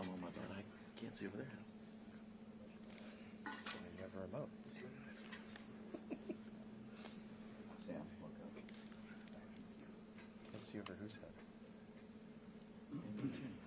problem on my bed. I can't see over there. You have a remote. Sam, look up. Let's see over whose head. Me too.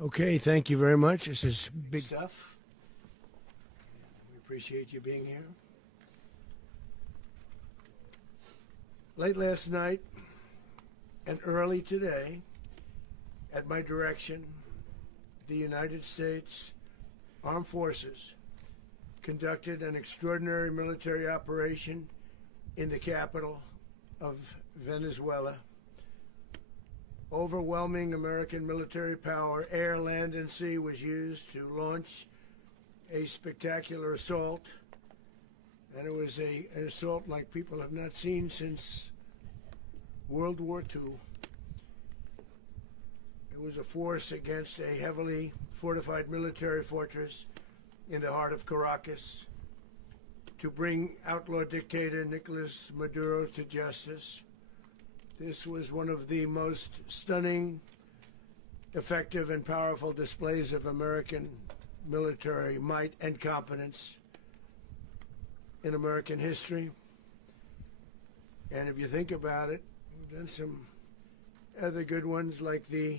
Okay, thank you very much. This is big stuff. We appreciate you being here. Late last night and early today, at my direction, the United States Armed Forces conducted an extraordinary military operation in the capital of Venezuela. Overwhelming American military power, air, land, and sea, was used to launch a spectacular assault. And it was an assault like people have not seen since World War II. It was a force against a heavily fortified military fortress in the heart of Caracas to bring outlaw dictator Nícolas Maduro to justice. This was one of the most stunning, effective, and powerful displays of American military might and competence in American history. And if you think about it, we've done some other good ones, like the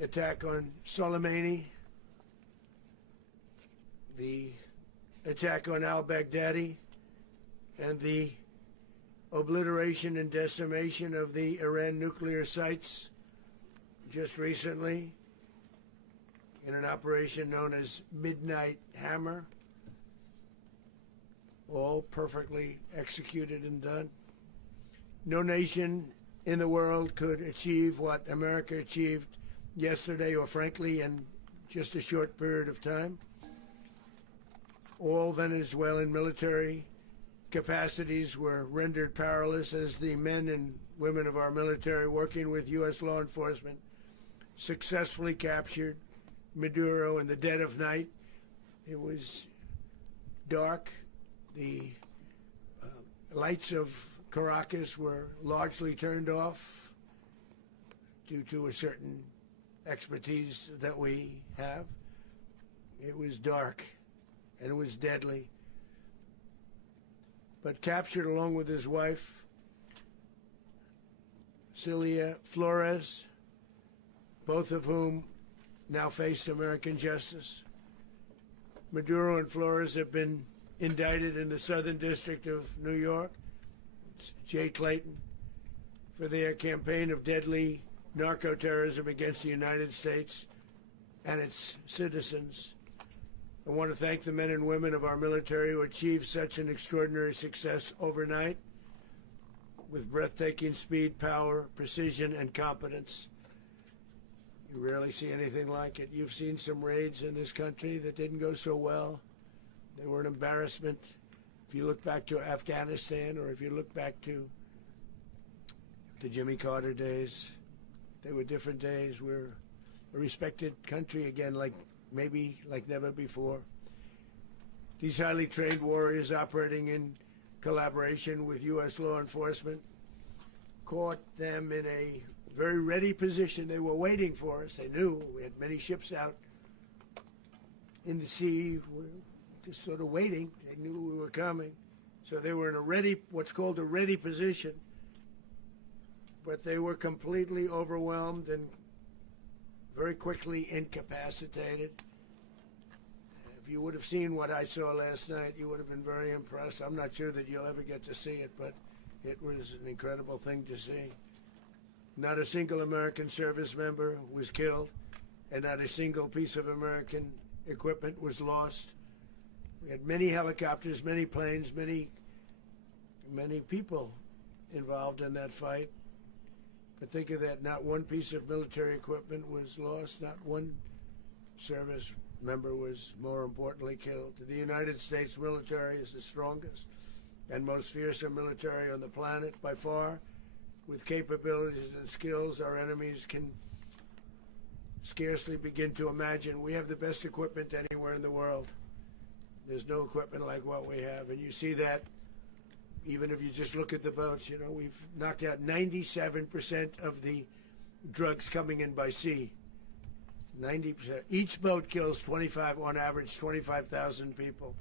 attack on Soleimani, the attack on al-Baghdadi, and the obliteration and decimation of the Iran nuclear sites just recently in an operation known as Midnight Hammer. All perfectly executed and done. No nation in the world could achieve what America achieved yesterday, or frankly in just a short period of time. All Venezuelan military capacities were rendered powerless as the men and women of our military, working with U.S. law enforcement, successfully captured Maduro in the dead of night. It was dark. The lights of Caracas were largely turned off due to a certain expertise that we have. It was dark and it was deadly. But captured along with his wife, Celia Flores, both of whom now face American justice. Maduro and Flores have been indicted in the Southern District of New York, it's J. Clayton, for their campaign of deadly narco-terrorism against the United States and its citizens. I want to thank the men and women of our military who achieved such an extraordinary success overnight with breathtaking speed, power, precision, and competence. You rarely see anything like it. You've seen some raids in this country that didn't go so well. They were an embarrassment. If you look back to Afghanistan, or if you look back to the Jimmy Carter days, they were different days. We're a respected country again, maybe like never before. These highly trained warriors, operating in collaboration with U.S. law enforcement, caught them in a very ready position. They were waiting for us. They knew we had many ships out in the sea, just sort of waiting. They knew we were coming. So they were in a ready, what's called a ready position. But they were completely overwhelmed and very quickly incapacitated. If you would have seen what I saw last night, you would have been very impressed. I'm not sure that you'll ever get to see it, but it was an incredible thing to see. Not a single American service member was killed, and not a single piece of American equipment was lost. We had many helicopters, many planes, many people involved in that fight. But think of that, not one piece of military equipment was lost, not one service member was, more importantly, killed. The United States military is the strongest and most fearsome military on the planet by far, with capabilities and skills our enemies can scarcely begin to imagine. We have the best equipment anywhere in the world. There's no equipment like what we have, and you see that even if you just look at the boats. You know, we've knocked out 97% of the drugs coming in by sea. 90%. Each boat kills on average 25,000 people.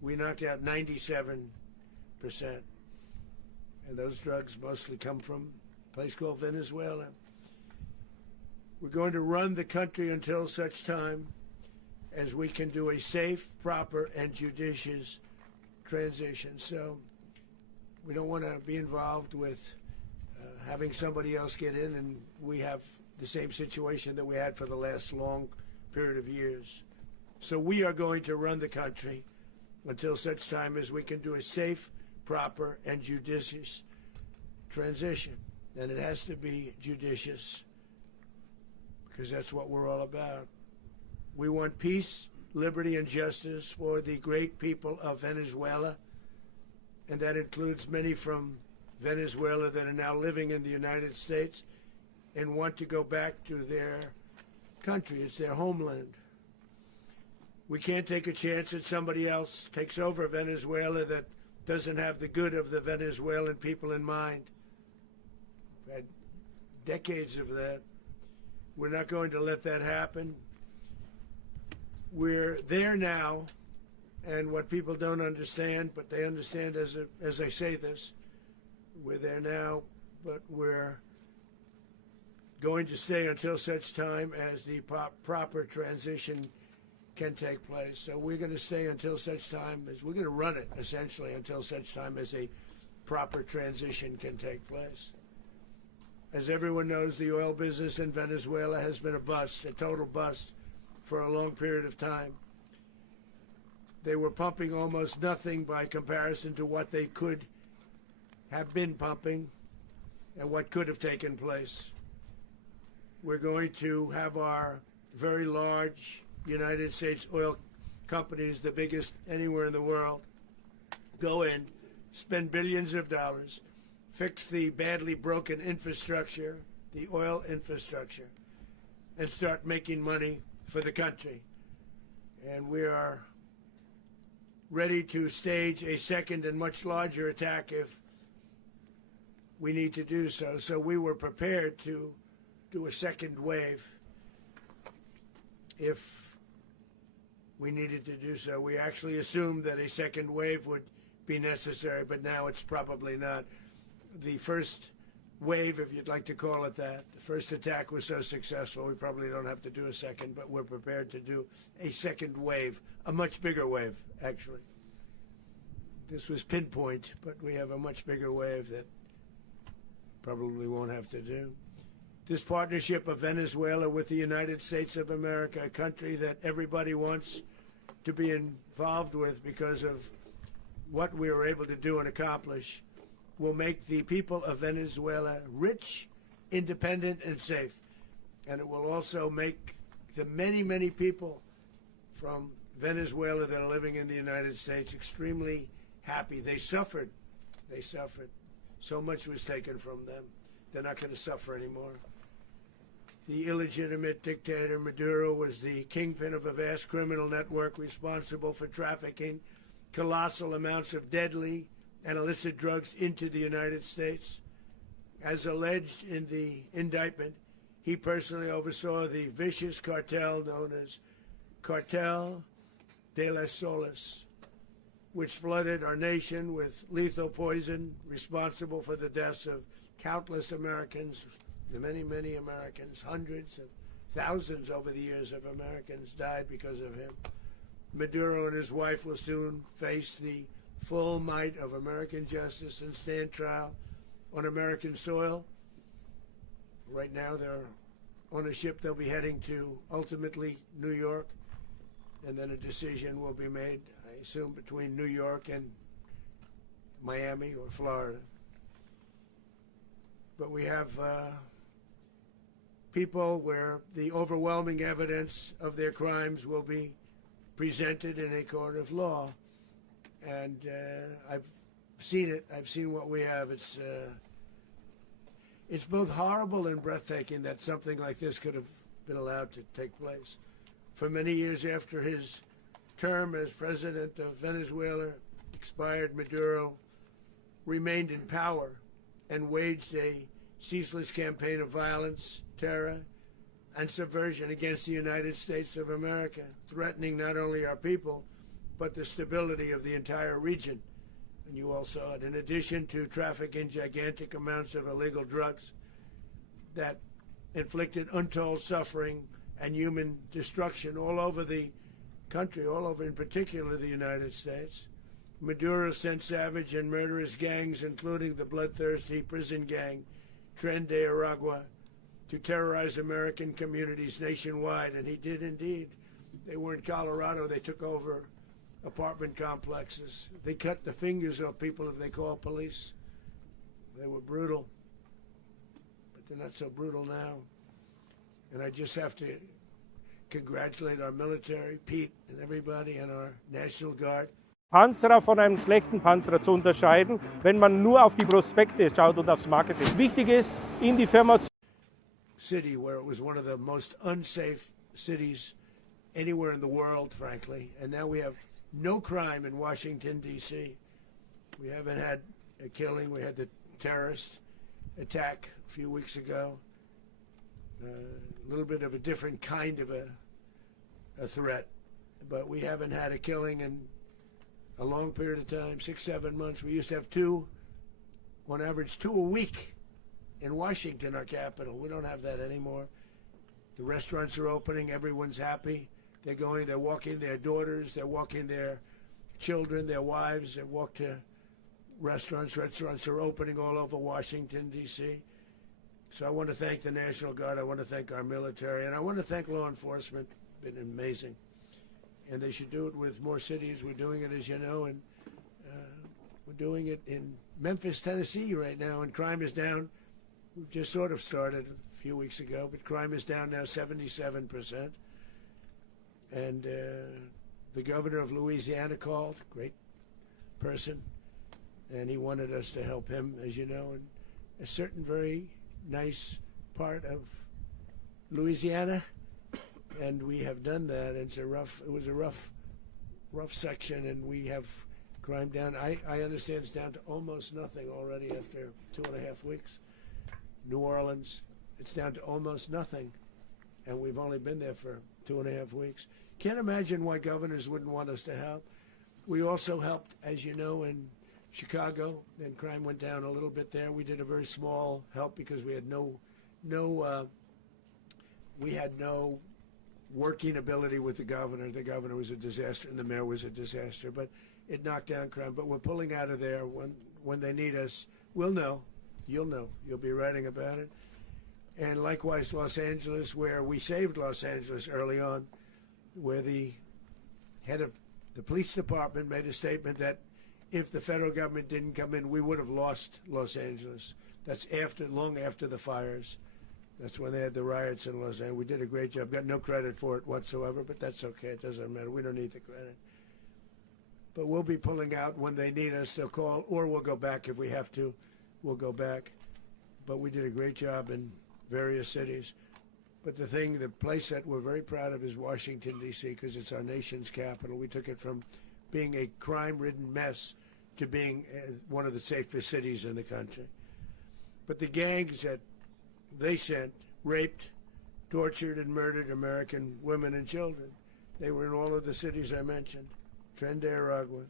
We knocked out 97%. And those drugs mostly come from a place called Venezuela. We're going to run the country until such time as we can do a safe, proper, and judicious transition. So we don't want to be involved with having somebody else get in and we have the same situation that we had for the last long period of years. So we are going to run the country until such time as we can do a safe, proper, and judicious transition. And it has to be judicious because that's what we're all about. We want peace, liberty, and justice for the great people of Venezuela, and that includes many from Venezuela that are now living in the United States and want to go back to their country. It's their homeland. We can't take a chance that somebody else takes over Venezuela that doesn't have the good of the Venezuelan people in mind. We've had decades of that. We're not going to let that happen. We're there now, and what people don't understand, but they understand as I say this, we're there now, but we're going to stay until such time as the proper transition can take place. So we're going to stay until such time as we're going to run it, essentially, until such time as a proper transition can take place. As everyone knows, the oil business in Venezuela has been a bust, a total bust, for a long period of time. They were pumping almost nothing by comparison to what they could have been pumping and what could have taken place. We're going to have our very large United States oil companies, the biggest anywhere in the world, go in, spend billions of dollars, fix the badly broken infrastructure, the oil infrastructure, and start making money for the country. And we are ready to stage a second and much larger attack if we need to do so. So we were prepared to do a second wave if we needed to do so. We actually assumed that a second wave would be necessary, but now it's probably not. The first wave, if you'd like to call it that, the first attack was so successful, we probably don't have to do a second, but we're prepared to do a second wave, a much bigger wave, actually. This was pinpoint, but we have a much bigger wave that probably won't have to do. This partnership of Venezuela with the United States of America, a country that everybody wants to be involved with because of what we were able to do and accomplish, will make the people of Venezuela rich, independent, and safe. And it will also make the many, many people from Venezuela that are living in the United States extremely happy. They suffered. They suffered. So much was taken from them. They're not going to suffer anymore. The illegitimate dictator Maduro was the kingpin of a vast criminal network responsible for trafficking colossal amounts of deadly and illicit drugs into the United States. As alleged in the indictment, he personally oversaw the vicious cartel known as Cartel de las Solas, which flooded our nation with lethal poison, responsible for the deaths of countless Americans, the many, many Americans. Hundreds of thousands over the years of Americans died because of him. Maduro and his wife will soon face the full might of American justice and stand trial on American soil. Right now they're on a ship. They'll be heading to ultimately New York, and then a decision will be made, I assume, between New York and Miami or Florida. But we have people where the overwhelming evidence of their crimes will be presented in a court of law. And I've seen it. I've seen what we have. It's both horrible and breathtaking that something like this could have been allowed to take place. For many years after his term as president of Venezuela expired, Maduro remained in power and waged a ceaseless campaign of violence, terror, and subversion against the United States of America, threatening not only our people, but the stability of the entire region. And you all saw it. In addition to trafficking gigantic amounts of illegal drugs that inflicted untold suffering and human destruction all over the country, all over in particular the United States. Maduro sent savage and murderous gangs, including the bloodthirsty prison gang, Tren de Aragua, to terrorize American communities nationwide, and he did indeed. They were in Colorado. They took over apartment complexes. They cut the fingers off people if they call police. They were brutal, but they're not so brutal now. And I just have to congratulate our military, Pete and everybody, and our National Guard. Panzerer von einem schlechten Panzer zu unterscheiden, wenn man nur auf die Prospekte schaut und aufs Marketing. Wichtig ist, in die Firma zu city where it was one of the most unsafe cities anywhere in the world, frankly. And now we have no crime in Washington, D.C. We haven't had a killing. We had the terrorist attack a few weeks ago. A little bit of a different kind of a threat. But we haven't had a killing in a long period of time, 6-7 months. We used to have two, on average 2 a week in Washington, our capital. We don't have that anymore. The restaurants are opening. Everyone's happy. They're going, they're walking their daughters, they're walking their children, their wives. They walk to restaurants. Restaurants are opening all over Washington, D.C. So I want to thank the National Guard. I want to thank our military. And I want to thank law enforcement. It's been amazing. And they should do it with more cities. We're doing it, as you know, and we're doing it in Memphis, Tennessee right now, and crime is down. We've just sort of started a few weeks ago, but crime is down now 77%. And the governor of Louisiana called, great person, and he wanted us to help him, as you know, in a certain very nice part of Louisiana. And we have done that. It was a rough section, and we have crime down. I understand it's down to almost nothing already after 2.5 weeks. New Orleans, it's down to almost nothing, and we've only been there for 2.5 weeks. Can't imagine why governors wouldn't want us to help. We also helped, as you know, in Chicago, and crime went down a little bit there. We did a very small help because we had no working ability with the governor. The governor was a disaster, and the mayor was a disaster. But it knocked down crime. But we're pulling out of there when they need us. We'll know. You'll know. You'll be writing about it. And likewise, Los Angeles, where we saved Los Angeles early on, where the head of the police department made a statement that if the federal government didn't come in, we would have lost Los Angeles. That's long after the fires. That's when they had the riots in Los Angeles. We did a great job. Got no credit for it whatsoever, but that's okay. It doesn't matter. We don't need the credit. But we'll be pulling out when they need us. They'll call, or we'll go back if we have to. We'll go back. But we did a great job in various cities. But the place that we're very proud of is Washington, D.C., because it's our nation's capital. We took it from being a crime-ridden mess to being one of the safest cities in the country. But the gangs that they sent raped, tortured, and murdered American women and children. They were in all of the cities I mentioned, Tren de Aragua.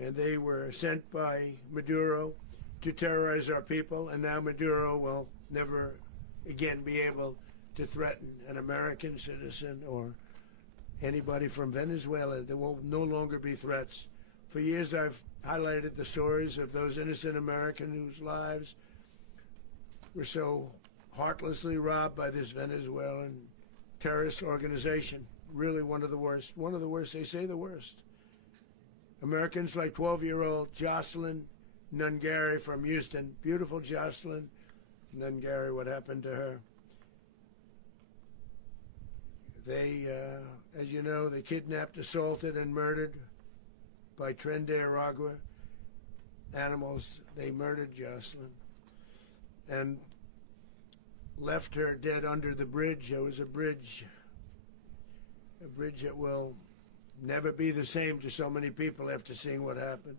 And they were sent by Maduro to terrorize our people, and now Maduro will never again be able to threaten an American citizen or anybody from Venezuela. There will no longer be threats. For years I've highlighted the stories of those innocent Americans whose lives were so heartlessly robbed by this Venezuelan terrorist organization. Really one of the worst. One of the worst, they say the worst. Americans like 12-year-old Jocelyn Nungary from Houston. Beautiful Jocelyn Nungary, what happened to her? They, as you know, they kidnapped, assaulted, and murdered by Tren de Aragua animals. They murdered Jocelyn and left her dead under the bridge. There was a bridge that will never be the same to so many people after seeing what happened.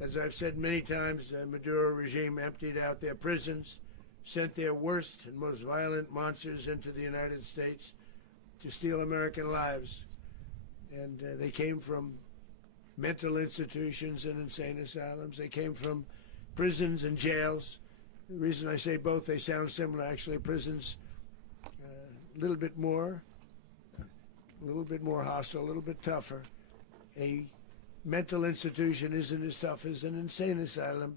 As I've said many times, the Maduro regime emptied out their prisons, sent their worst and most violent monsters into the United States to steal American lives. And they came from mental institutions and insane asylums. They came from prisons and jails. The reason I say both, they sound similar. Actually, prisons a little bit more hostile, a little bit tougher. A mental institution isn't as tough as an insane asylum,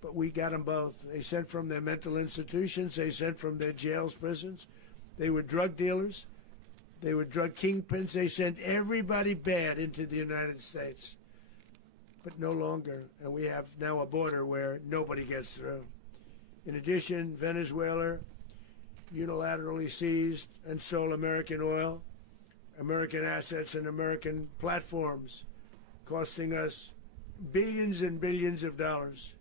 but we got them both. They sent from their mental institutions, they sent from their jails, prisons. They were drug dealers, they were drug kingpins, they sent everybody bad into the United States. But no longer, and we have now a border where nobody gets through. In addition, Venezuela unilaterally seized and stole American oil, American assets, and American platforms, costing us billions and billions of dollars.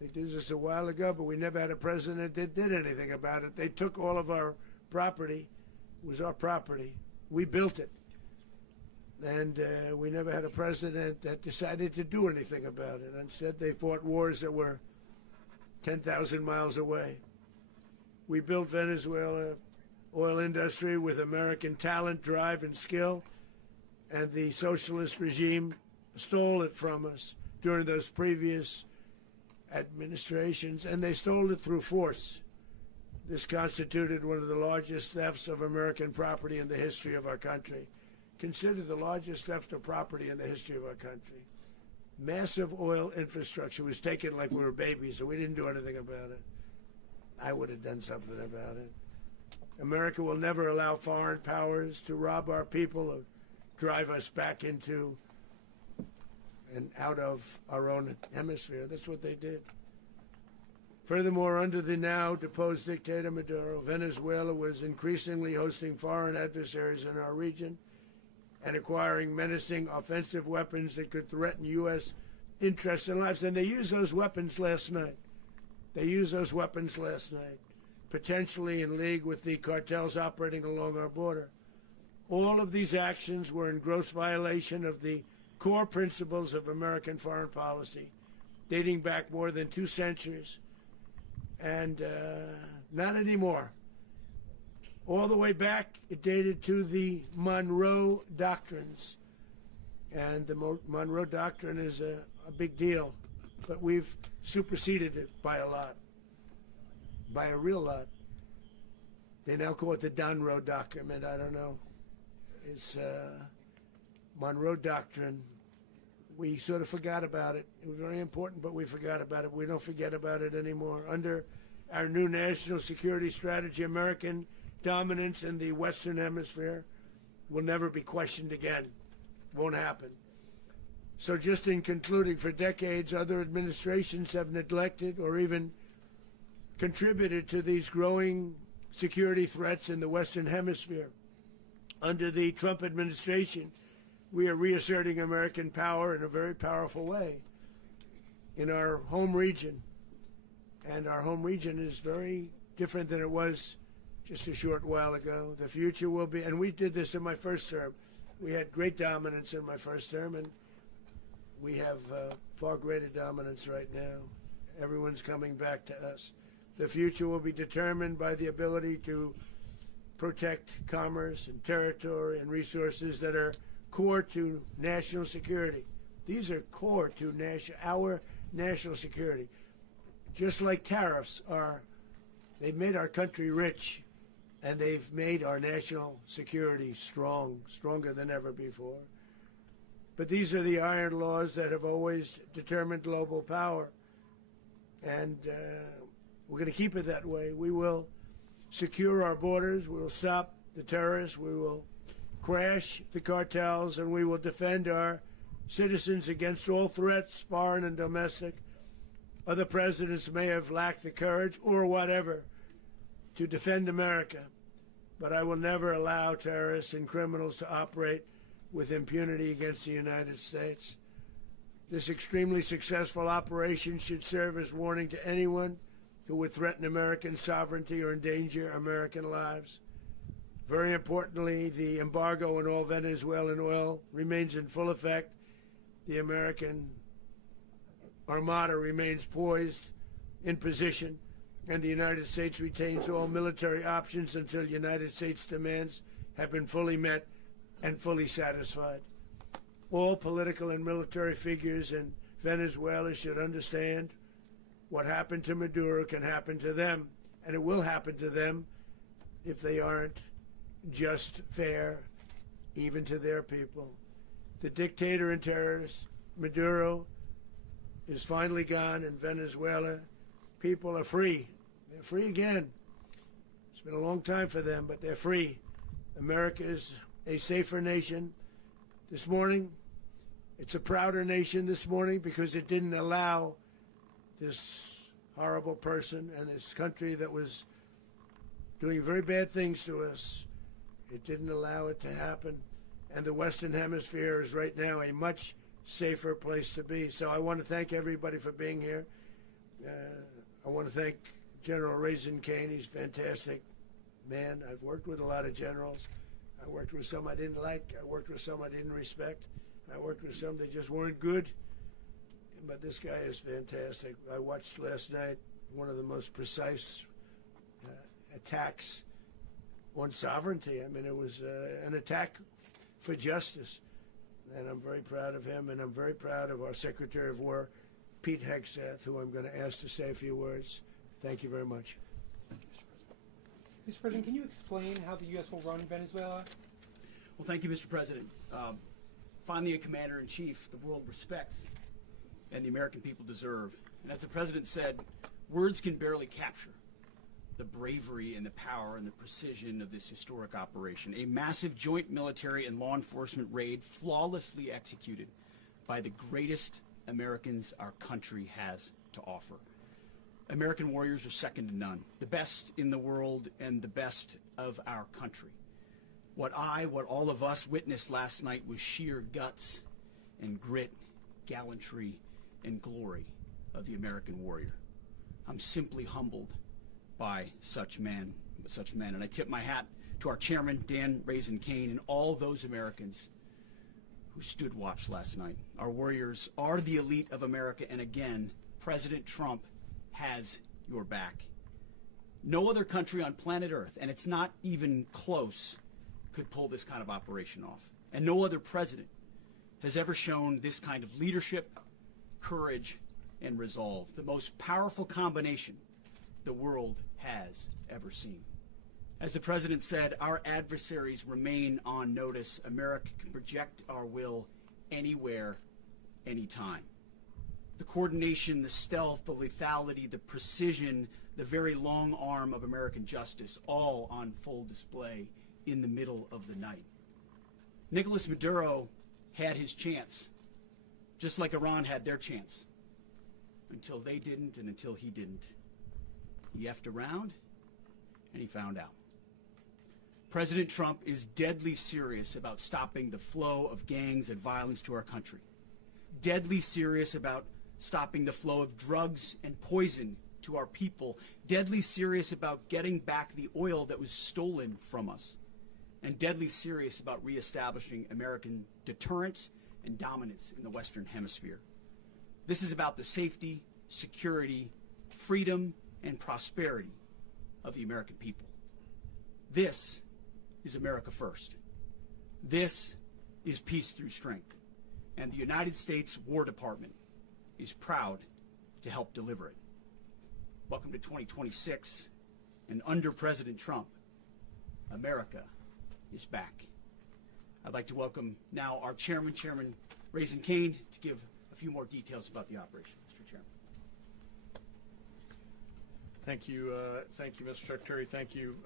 They did this a while ago, but we never had a president that did anything about it. They took all of our property. It was our property. We built it. And we never had a president that decided to do anything about it. Instead, they fought wars that were 10,000 miles away. We built Venezuela oil industry with American talent, drive, and skill, and the socialist regime stole it from us during those previous administrations, and they stole it through force. This constituted one of the largest thefts of American property in the history of our country. Considered the largest theft of property in the history of our country. Massive oil infrastructure was taken like we were babies, and we didn't do anything about it. I would have done something about it. America will never allow foreign powers to rob our people or drive us back into and out of our own hemisphere. That's what they did. Furthermore, under the now deposed dictator Maduro, Venezuela was increasingly hosting foreign adversaries in our region and acquiring menacing offensive weapons that could threaten U.S. interests and lives. And they used those weapons last night. Potentially in league with the cartels operating along our border. All of these actions were in gross violation of the core principles of American foreign policy, dating back more than 2 centuries. And not anymore. All the way back, it dated to the Monroe Doctrines. And the Monroe Doctrine is a big deal. But we've superseded it by a lot. By a real lot. They now call it the Monroe Document. I don't know. It's Monroe Doctrine. We sort of forgot about it. It was very important, but we forgot about it. We don't forget about it anymore. Under our new national security strategy, American dominance in the Western Hemisphere will never be questioned again. Won't happen. So just in concluding, for decades, other administrations have neglected or even contributed to these growing security threats in the Western Hemisphere. Under the Trump administration, we are reasserting American power in a very powerful way in our home region. And our home region is very different than it was just a short while ago. The future will be, and we did this in my first term. We had great dominance in my first term, and we have far greater dominance right now. Everyone's coming back to us. The future will be determined by the ability to protect commerce and territory and resources that are core to national security. These are core to our national security. Just like tariffs are, they've made our country rich, and they've made our national security stronger than ever before. But these are the iron laws that have always determined global power. And we're going to keep it that way. We will secure our borders. We will stop the terrorists. We will crash the cartels, and we will defend our citizens against all threats, foreign and domestic. Other presidents may have lacked the courage or whatever to defend America, but I will never allow terrorists and criminals to operate with impunity against the United States. This extremely successful operation should serve as warning to anyone who would threaten American sovereignty or endanger American lives. Very importantly, the embargo on all Venezuelan oil remains in full effect. The American Armada remains poised in position, and the United States retains all military options until United States demands have been fully met and fully satisfied. All political and military figures in Venezuela should understand what happened to Maduro can happen to them, and it will happen to them if they aren't just, fair, even to their people. The dictator and terrorist, Maduro, is finally gone in Venezuela. People are free. They're free again. It's been a long time for them, but they're free. America is a safer nation. This morning, it's a prouder nation this morning because it didn't allow this horrible person and this country that was doing very bad things to us. It didn't allow it to happen. And the Western Hemisphere is right now a much safer place to be. So I want to thank everybody for being here. I want to thank General Raisin Kane. He's a fantastic man. I've worked with a lot of generals. I worked with some I didn't like. I worked with some I didn't respect. I worked with some that just weren't good. But this guy is fantastic. I watched last night one of the most precise attacks on sovereignty. I mean, it was an attack for justice. And I'm very proud of him, and I'm very proud of our Secretary of War, Pete Hegseth, who I'm going to ask to say a few words. Thank you very much. Mr. President, can you explain how the U.S. will run Venezuela? Well, thank you, Mr. President. Finally, a commander-in-chief the world respects and the American people deserve. And as the President said, words can barely capture the bravery and the power and the precision of this historic operation. A massive joint military and law enforcement raid flawlessly executed by the greatest Americans our country has to offer. American warriors are second to none, the best in the world and the best of our country. What all of us witnessed last night was sheer guts and grit, gallantry, and glory of the American warrior. I'm simply humbled by such men. And I tip my hat to our chairman, Dan Raisin Kane, and all those Americans who stood watch last night. Our warriors are the elite of America, and again, President Trump has your back. No other country on planet Earth, and it's not even close, could pull this kind of operation off. And no other president has ever shown this kind of leadership, courage, and resolve. The most powerful combination the world has ever seen. As the President said, our adversaries remain on notice. America can project our will anywhere, anytime. The coordination, the stealth, the lethality, the precision, the very long arm of American justice, all on full display in the middle of the night. Nícolas Maduro had his chance, just like Iran had their chance, until they didn't and until he didn't. He effed around, and he found out. President Trump is deadly serious about stopping the flow of gangs and violence to our country. Deadly serious about stopping the flow of drugs and poison to our people. Deadly serious about getting back the oil that was stolen from us. And deadly serious about reestablishing American deterrence and dominance in the Western Hemisphere. This is about the safety, security, freedom, and prosperity of the American people. This is America first. This is peace through strength. And the United States War Department is proud to help deliver it. Welcome to 2026, and under President Trump, America is back. I'd like to welcome now our chairman, Chairman Raisin Kane, to give a few more details about the operation. Mr. Chairman. Thank you, Mr. Secretary. Thank you,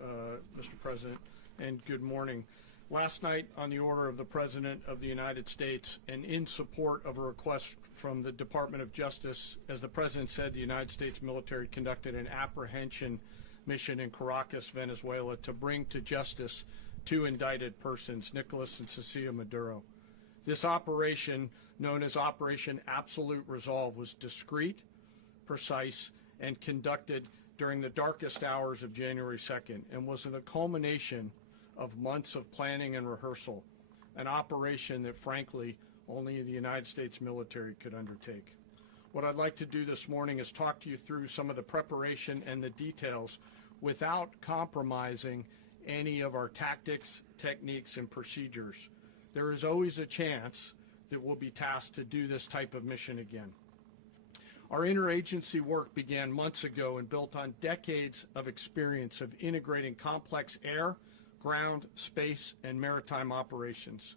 Mr. President, and good morning. Last night, on the order of the President of the United States and in support of a request from the Department of Justice, as the President said, the United States military conducted an apprehension mission in Caracas, Venezuela, to bring to justice two indicted persons, Nicolas and Cecilia Maduro. This operation, known as Operation Absolute Resolve, was discreet, precise, and conducted during the darkest hours of January 2nd and was the culmination of months of planning and rehearsal, an operation that, frankly, only the United States military could undertake. What I'd like to do this morning is talk to you through some of the preparation and the details without compromising any of our tactics, techniques, and procedures. There is always a chance that we'll be tasked to do this type of mission again. Our interagency work began months ago and built on decades of experience of integrating complex air, ground, space, and maritime operations.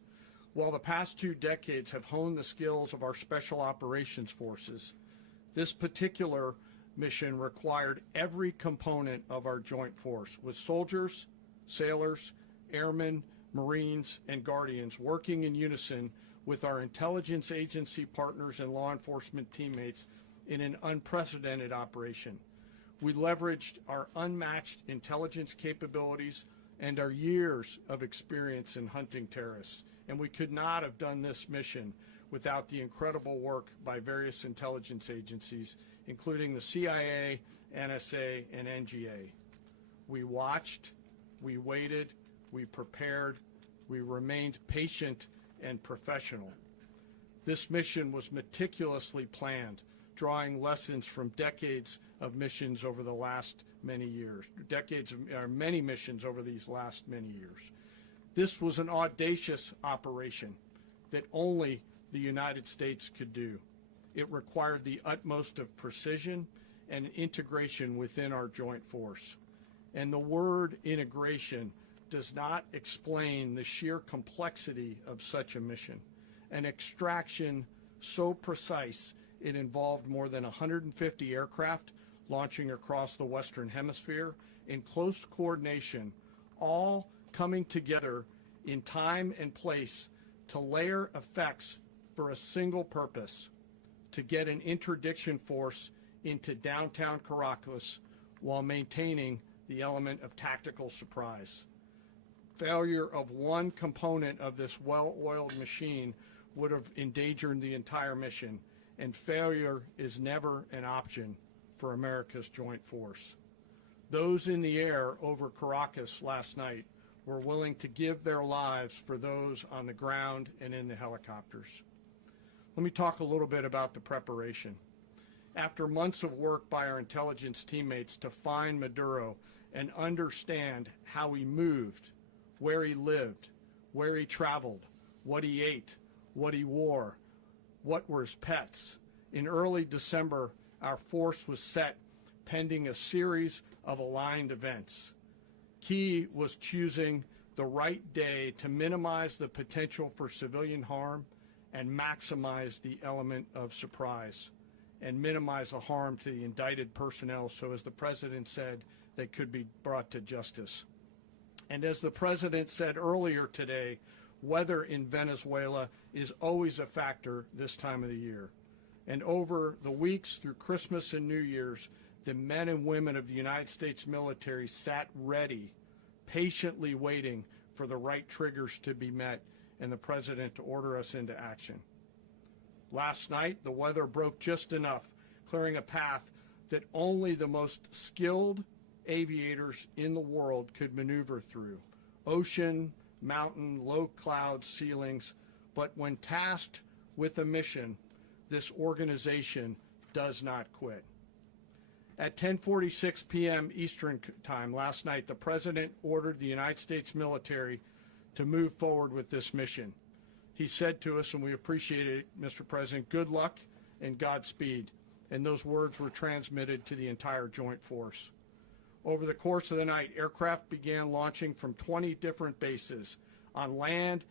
While the past 2 decades have honed the skills of our special operations forces, this particular mission required every component of our joint force, with soldiers, sailors, airmen, Marines, and Guardians working in unison with our intelligence agency partners and law enforcement teammates in an unprecedented operation. We leveraged our unmatched intelligence capabilities and our years of experience in hunting terrorists, and we could not have done this mission without the incredible work by various intelligence agencies, including the CIA, NSA, and NGA. We watched, we waited, we prepared, we remained patient and professional. This mission was meticulously planned, drawing lessons from decades of missions over the last many years, many missions over these last many years. This was an audacious operation that only the United States could do. It required the utmost of precision and integration within our joint force. And the word integration does not explain the sheer complexity of such a mission. An extraction so precise it involved more than 150 aircraft launching across the Western Hemisphere in close coordination, all coming together in time and place to layer effects for a single purpose: to get an interdiction force into downtown Caracas while maintaining the element of tactical surprise. Failure of one component of this well-oiled machine would have endangered the entire mission, and failure is never an option for America's joint force. Those in the air over Caracas last night were willing to give their lives for those on the ground and in the helicopters. Let me talk a little bit about the preparation. After months of work by our intelligence teammates to find Maduro and understand how he moved, where he lived, where he traveled, what he ate, what he wore, what were his pets, in early December, our force was set pending a series of aligned events. Key was choosing the right day to minimize the potential for civilian harm and maximize the element of surprise, and minimize the harm to the indicted personnel, so as the President said, they could be brought to justice. And as the President said earlier today, weather in Venezuela is always a factor this time of the year. And over the weeks through Christmas and New Year's, the men and women of the United States military sat ready, patiently waiting for the right triggers to be met and the President to order us into action. Last night, the weather broke just enough, clearing a path that only the most skilled aviators in the world could maneuver through. Ocean, mountain, low cloud ceilings, but when tasked with a mission, this organization does not quit. At 10:46 p.m. Eastern Time last night, the President ordered the United States military to move forward with this mission. He said to us, and we appreciate it, Mr. President, good luck and Godspeed. And those words were transmitted to the entire joint force. Over the course of the night, aircraft began launching from 20 different bases on land.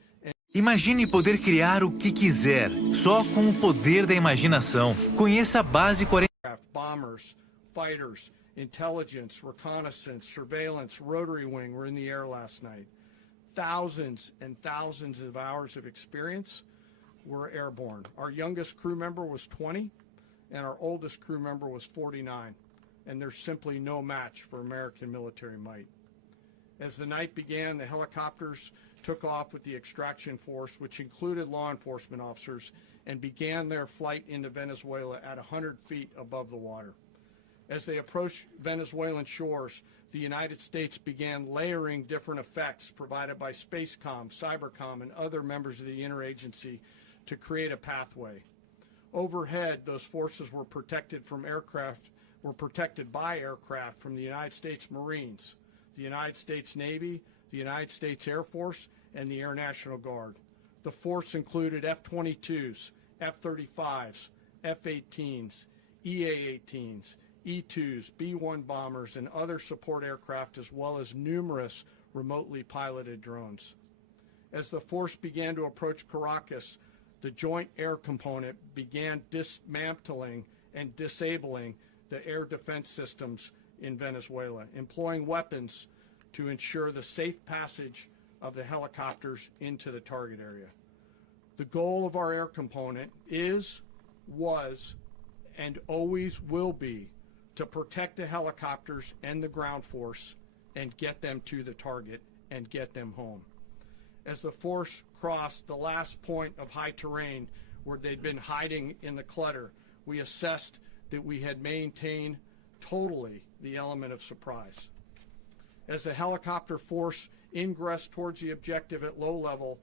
Imagine poder criar o que quiser, só com o poder da imaginação. Conheça a Base 40. Bombers, fighters, intelligence, reconnaissance, surveillance, rotary wing were in the air last night. Thousands and thousands of hours of experience were airborne. Our youngest crew member was 20, and our oldest crew member was 49, and there's simply no match for American military might. As the night began, the helicopters took off with the extraction force, which included law enforcement officers, and began their flight into Venezuela at 100 feet above the water. As they approached Venezuelan shores, the United States began layering different effects provided by Spacecom, Cybercom, and other members of the interagency to create a pathway. Overhead, those forces were protected by aircraft from the United States Marines, the United States Navy, the United States Air Force, and the Air National Guard. The force included F-22s, F-35s, F-18s, EA-18s, E-2s, B-1 bombers, and other support aircraft, as well as numerous remotely piloted drones. As the force began to approach Caracas, the Joint Air Component began dismantling and disabling the air defense systems in Venezuela, employing weapons to ensure the safe passage of the helicopters into the target area. The goal of our air component is, was, and always will be to protect the helicopters and the ground force and get them to the target and get them home. As the force crossed the last point of high terrain where they'd been hiding in the clutter, we assessed that we had maintained totally the element of surprise. As the helicopter force ingressed towards the objective at low level,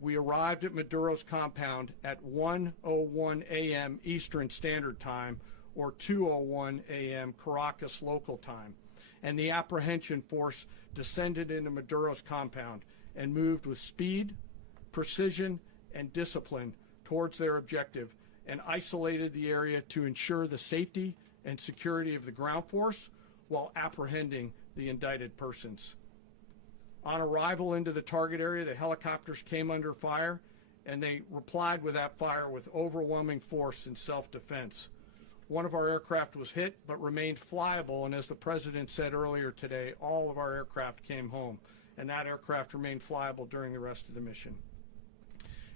we arrived at Maduro's compound at 1:01 a.m. Eastern Standard Time, or 2:01 a.m. Caracas local time, and the apprehension force descended into Maduro's compound and moved with speed, precision, and discipline towards their objective, and isolated the area to ensure the safety and security of the ground force while apprehending the indicted persons. On arrival into the target area, the helicopters came under fire, and they replied with that fire with overwhelming force in self-defense. One of our aircraft was hit but remained flyable, and as the President said earlier today, all of our aircraft came home, and that aircraft remained flyable during the rest of the mission.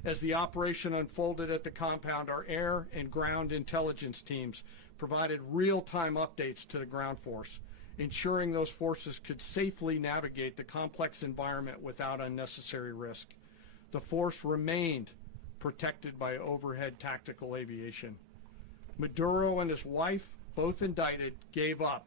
As the operation unfolded at the compound, our air and ground intelligence teams provided real-time updates to the ground force, ensuring those forces could safely navigate the complex environment without unnecessary risk. The force remained protected by overhead tactical aviation. Maduro and his wife, both indicted, gave up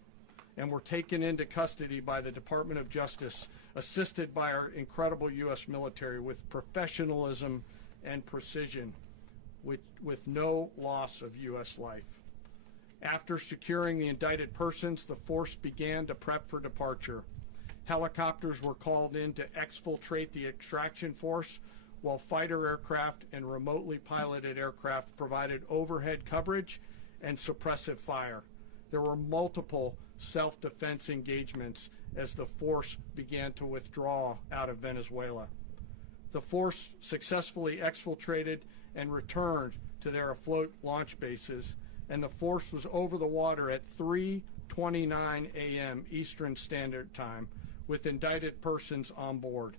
and were taken into custody by the Department of Justice, assisted by our incredible U.S. military with professionalism and precision, with no loss of U.S. life. After securing the indicted persons, the force began to prep for departure. Helicopters were called in to exfiltrate the extraction force, while fighter aircraft and remotely piloted aircraft provided overhead coverage and suppressive fire. There were multiple self-defense engagements as the force began to withdraw out of Venezuela. The force successfully exfiltrated and returned to their afloat launch bases, and the force was over the water at 3:29 a.m. Eastern Standard Time with indicted persons on board.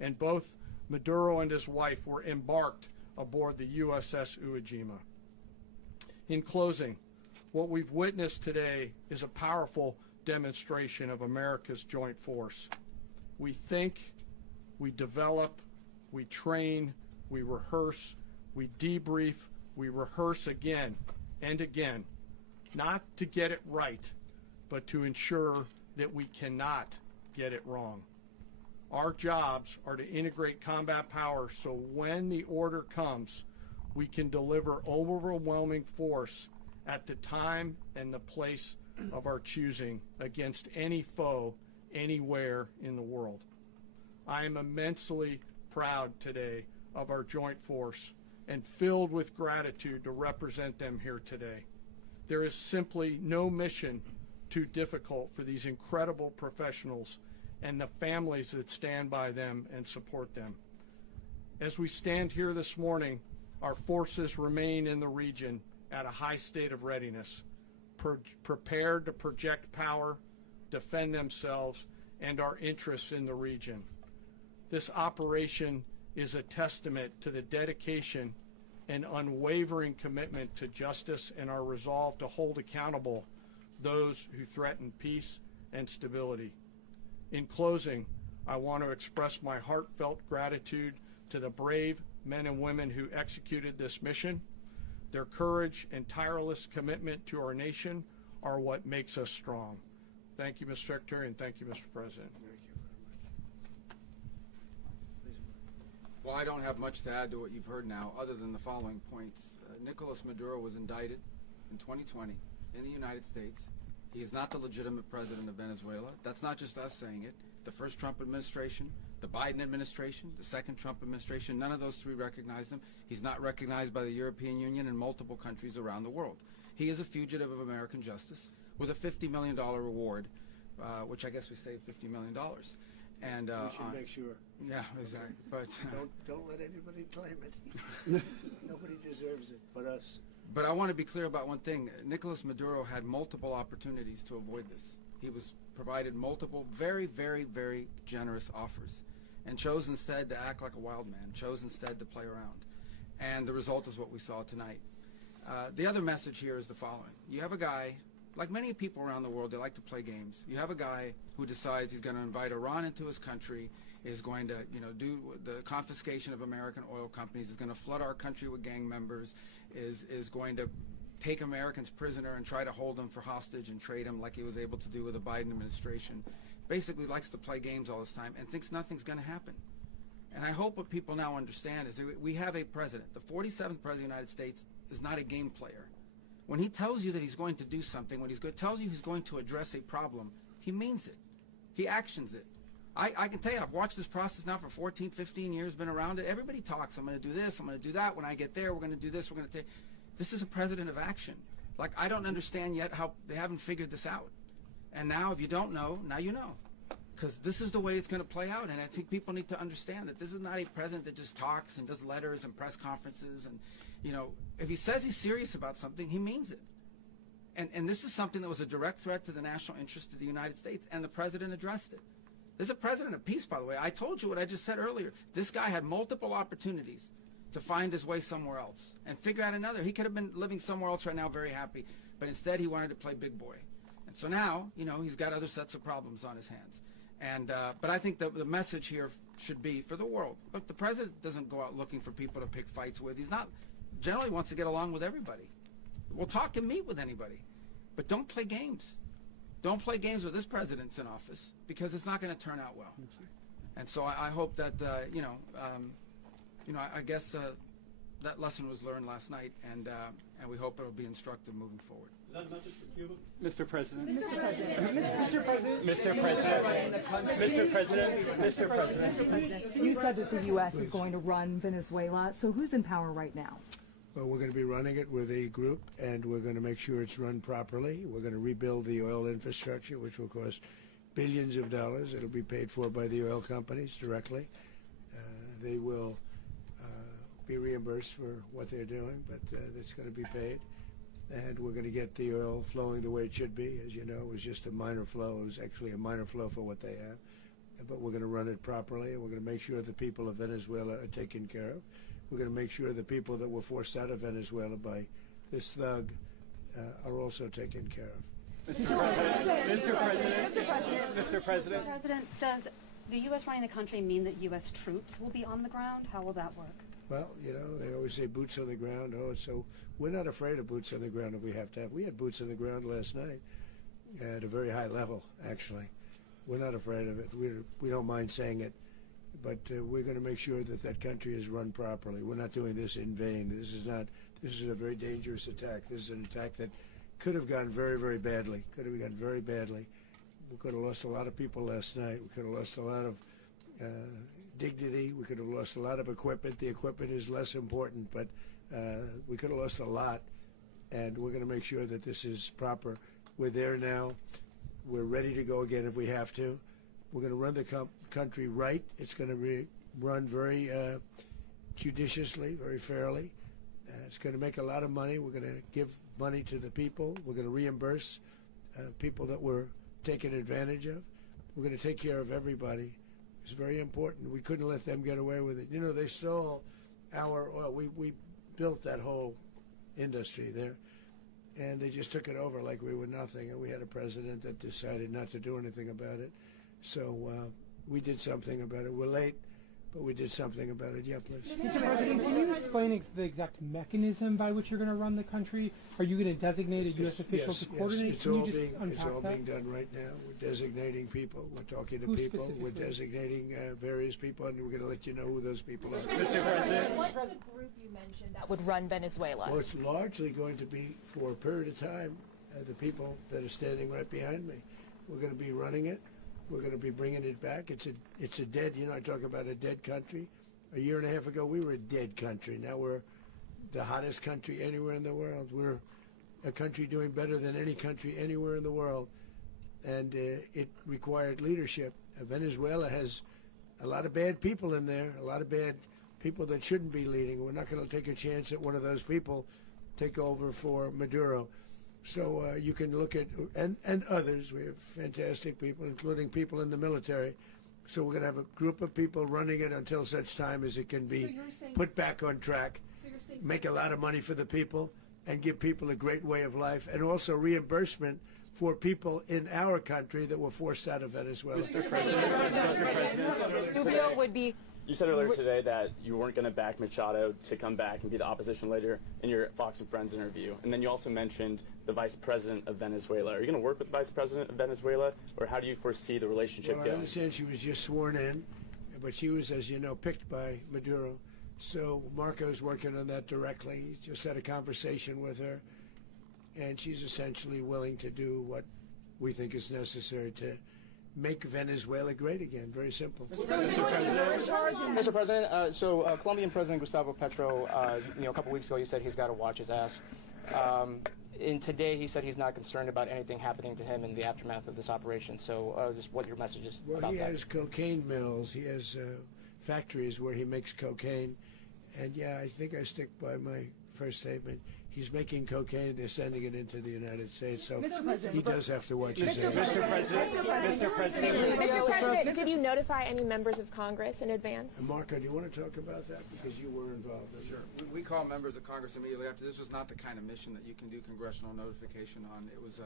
And both Maduro and his wife were embarked aboard the USS Iwo Jima. In closing, what we've witnessed today is a powerful demonstration of America's joint force. We think, we develop, we train, we rehearse, we debrief, we rehearse again and again, not to get it right, but to ensure that we cannot get it wrong. Our jobs are to integrate combat power so when the order comes, we can deliver overwhelming force at the time and the place of our choosing against any foe anywhere in the world. I am immensely proud today of our joint force and filled with gratitude to represent them here today. There is simply no mission too difficult for these incredible professionals and the families that stand by them and support them. As we stand here this morning, our forces remain in the region at a high state of readiness, prepared to project power, defend themselves, and our interests in the region. This operation is a testament to the dedication and unwavering commitment to justice and our resolve to hold accountable those who threaten peace and stability. In closing, I want to express my heartfelt gratitude to the brave men and women who executed this mission. Their courage and tireless commitment to our nation are what makes us strong. Thank you, Mr. Secretary, and thank you, Mr. President. Well, I don't have much to add to what you've heard now, other than the following points. Nicolas Maduro was indicted in 2020 in the United States. He is not the legitimate president of Venezuela. That's not just us saying it. The first Trump administration, the Biden administration, the second Trump administration, none of those three recognized him. He's not recognized by the European Union and multiple countries around the world. He is a fugitive of American justice with a $50 million reward, which I guess we saved $50 million. And We should make sure. yeah, exactly. But Don't let anybody claim it. Nobody deserves it but us. But I want to be clear about one thing. Nicolas Maduro had multiple opportunities to avoid this. He was provided multiple very, very, very generous offers and chose instead to act like a wild man, chose instead to play around. And the result is what we saw tonight. The other message here is the following. You have a guy, like many people around the world, they like to play games. You have a guy who decides he's going to invite Iran into his country, is going to, do the confiscation of American oil companies, is going to flood our country with gang members, is going to take Americans prisoner and try to hold them for hostage and trade them like he was able to do with the Biden administration. Basically likes to play games all this time and thinks nothing's going to happen. And I hope what people now understand is that we have a president. The 47th president of the United States is not a game player. When he tells you that he's going to do something, when tells you he's going to address a problem, he means it. He actions it. I can tell you, I've watched this process now for 14, 15 years, been around it. Everybody talks, I'm going to do this, I'm going to do that. When I get there, we're going to do this, we're going to take. This is a president of action. Like, I don't understand yet how they haven't figured this out. And now, if you don't know, now you know. Because this is the way it's going to play out. And I think people need to understand that this is not a president that just talks and does letters and press conferences. And, if he says he's serious about something, he means it. And this is something that was a direct threat to the national interest of the United States, and the president addressed it. There's a president of peace, by the way. I told you what I just said earlier. This guy had multiple opportunities to find his way somewhere else and figure out another. He could have been living somewhere else right now very happy, but instead he wanted to play big boy. And so now, he's got other sets of problems on his hands. And but I think the message here should be for the world. Look, the president doesn't go out looking for people to pick fights with. He's not, generally wants to get along with everybody. We'll talk and meet with anybody, but don't play games. Don't play games with this president's in office, because it's not going to turn out well. And so I hope that, I guess that lesson was learned last night, and we hope it'll be instructive moving forward. Is that a message for Cuba? Mr. President. Mr. President. Mr. President. Mr. President. Mr. President. You said that the U.S. is going to run Venezuela, so who's in power right now? Well, we're going to be running it with a group, and we're going to make sure it's run properly. We're going to rebuild the oil infrastructure, which will cost billions of dollars. It'll be paid for by the oil companies directly. They will be reimbursed for what they're doing, but it's going to be paid. And we're going to get the oil flowing the way it should be. As you know, it was just a minor flow. It was actually a minor flow for what they have. But we're going to run it properly, and we're going to make sure the people of Venezuela are taken care of. We're going to make sure the people that were forced out of Venezuela by this thug are also taken care of. Mr. President. Mr. President. Mr. President. Mr. President. President, does the U.S. running the country mean that U.S. troops will be on the ground? How will that work? Well, they always say boots on the ground. So we're not afraid of boots on the ground if we have to have. We had boots on the ground last night at a very high level, actually. We're not afraid of it. We don't mind saying it. But we're going to make sure that that country is run properly. We're not doing this in vain. This is a very dangerous attack. This is an attack that could have gone very, very badly. Could have gone very badly. We could have lost a lot of people last night. We could have lost a lot of dignity. We could have lost a lot of equipment. The equipment is less important, but we could have lost a lot. And we're going to make sure that this is proper. We're there now. We're ready to go again if we have to. We're going to run the country right. It's going to be run very judiciously, very fairly. It's going to make a lot of money. We're going to give money to the people. We're going to reimburse people that were taken advantage of. We're going to take care of everybody. It's very important. We couldn't let them get away with it. They stole our oil. We built that whole industry there, and they just took it over like we were nothing. And we had a president that decided not to do anything about it. So we did something about it. We're late, but we did something about it. Yeah, please. Mr. President, can you explain the exact mechanism by which you're going to run the country? Are you going to designate a U.S. official to coordinate? It's all being done right now. We're designating people. We're talking to people. We're designating various people, and we're going to let you know who those people are. Mr. President. What's the group you mentioned that would run Venezuela? Well, it's largely going to be, for a period of time, the people that are standing right behind me. We're going to be running it. We're going to be bringing it back. It's a dead, I talk about a dead country. A year and a half ago, we were a dead country. Now we're the hottest country anywhere in the world. We're a country doing better than any country anywhere in the world, and it required leadership. Venezuela has a lot of bad people in there, a lot of bad people that shouldn't be leading. We're not going to take a chance that one of those people take over for Maduro. So you can look at, and others, we have fantastic people, including people in the military. So we're going to have a group of people running it until such time as it can be put back on track, make a lot of money for the people, and give people a great way of life, and also reimbursement for people in our country that were forced out of Venezuela. Mr. President, Rubio would be. You said earlier today that you weren't going to back Machado to come back and be the opposition leader in your Fox and Friends interview. And then you also mentioned the Vice President of Venezuela. Are you going to work with the Vice President of Venezuela, or how do you foresee the relationship Well, going? I understand she was just sworn in, but she was, as you know, picked by Maduro. So Marco's working on that directly. He just had a conversation with her, and she's essentially willing to do what we think is necessary to make Venezuela great again. Very simple. Mr. President, Colombian President Gustavo Petro, a couple weeks ago, he said he's got to watch his ass. And today he said he's not concerned about anything happening to him in the aftermath of this operation. So just what your message is about that. Well, he has cocaine mills. He has factories where he makes cocaine. And yeah, I think I stick by my first statement. He's making cocaine, they're sending it into the United States, so he does have to watch his ass. Mr. President, did you notify any members of Congress in advance? Marco, do you want to talk about that? Because you were involved. Sure. We call members of Congress immediately after. This was not the kind of mission that you can do congressional notification on. It was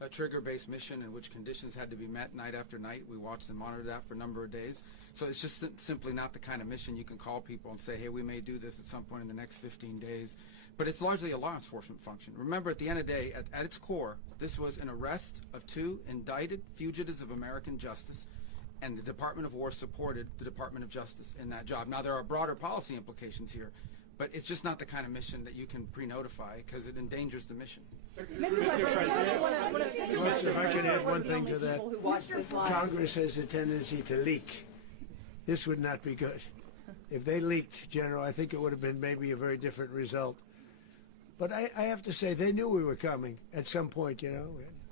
a trigger-based mission in which conditions had to be met night after night. We watched and monitored that for a number of days. So it's just simply not the kind of mission you can call people and say, hey, we may do this at some point in the next 15 days. But it's largely a law enforcement function. Remember, at the end of the day, at its core, this was an arrest of 2 indicted fugitives of American justice, and the Department of War supported the Department of Justice in that job. Now, there are broader policy implications here, but it's just not the kind of mission that you can pre-notify because it endangers the mission. Mr. President, If I can add one thing to that, Congress has a tendency to leak. This would not be good. If they leaked, General, I think it would have been maybe a very different result. But I have to say, they knew we were coming at some point, you know.